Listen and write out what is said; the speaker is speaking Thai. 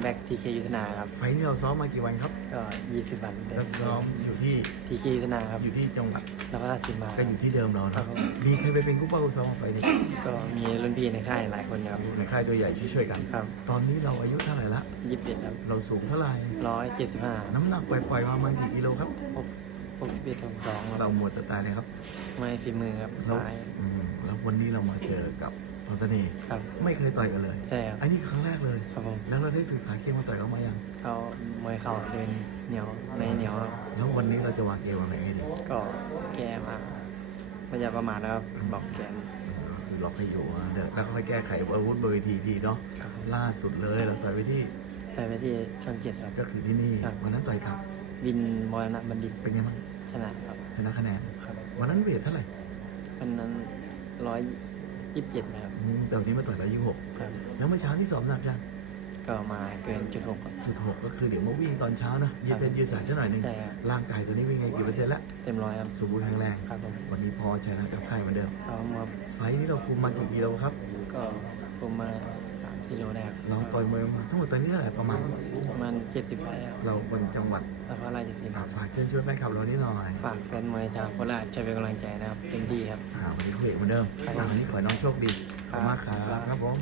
แบ็กทีเคยุทธนาครับ ไฟล์นี้เราซ้อมมากี่วันครับก็ยี่สิบวันเต็ก็มซ้อมอยู่ที่ทีเคยุทธนาครับอยู่ที่จังหวัดแล้วก็ราชสีมาก็อยู่ที่เดิมเราครันะบผมมีใครไปเป็นกู้ป้ากู้ซ้อมไฟล์นี้ก็มีรุ่นพี่ในค่ายหลายคนครับในค่ายตัวใหญ่ช่วยๆกันครับ ตอนนี้เราอายุเท่าไหร่ละยี่สิบเอ็ดครับเราสูงเท่าไหร่ร้อยเจ็ดสิบห้าน้ำหนักปล่อยๆมาประมาณกี่กิโลครับหกหกสิบเอ็ดหกสองคเรารับหมดสไตล์เลยครับ ไม่ฝีมือครับแล้วซ้ายอืมแล้ววันนี้เรามาเจอกับ อัลเทเน่ครับ ไม่เคยต่อยกันเลยใช่ครับ อันนี้ครั้งแรกเลย ครับผมแล้วเราได้ศึกษาเกมมาต่อยเขามายังเขามวยเข่าเดินเหนียวในเหนียวครับแล้ววันนี้เราจะวางเกมวางไหนให้ดีก็แก้มาไม่อย่าประมาทนะครับบอกแกนคือล็อกให้อยู่อะเดี๋ยวแล้วค่อยแก้ไขอาวุธบนเวทีทีเนาะครับ ล่าสุดเลยเราต่อยไปที่แต่ไปที่ช่องเจ็ดครับ ก็คือที่นี่ครับ วันนั้นต่อยกับวินมรณะบัณฑิตเป็นไงบ้างชนะครับชนะคะแนนครับวันนั้นเวทเท่าไหร่วันนั้นร้อย ยี่สิบเจ็ดนะครับอืมแต่วันนี้มาต่อยร้อยยี่สิบหกครับแล้วเมื่อเช้าที่สอบหนักยังก็มาเกินจุดหกครับ จุดหกก็คือเดี๋ยวมาวิ่งตอนเช้านะยืดเส้นยืดสายสักหน่อยหนึงใช่ครับ ร่างกายตัวนี้เป็นไงกี่เปอร์เซ็นต์แล้วเต็มร้อยครับสมบูรณ์แข็งแรงครับผมวันนี้พอชนะกับค่ายเหมือนเดิม เขามาไฟท์นี้เราคุมมากี่กิโลครับ ก็คุมมาสาม กิโลได้ครับเราต่อยมวยมาทั้งหมดตอนนี้เท่าไหร่ประมาณ ประมาณเจ็ดสิบไฟครับเราคนจังหวัดแล้วก็ราชสีอะมาฝากเชิญชวนแฟนคลับเรานิดหน่อยฝากแฟนมวยชาวโคราชช่วยเป็นกำลังใจนะครับเต็มที่ครับอ่าวันนี้คุยเหมือนเดิมครับอ่าวันนี้ขอให้น้องโชคดีขอบคุณมากครับครับครับผม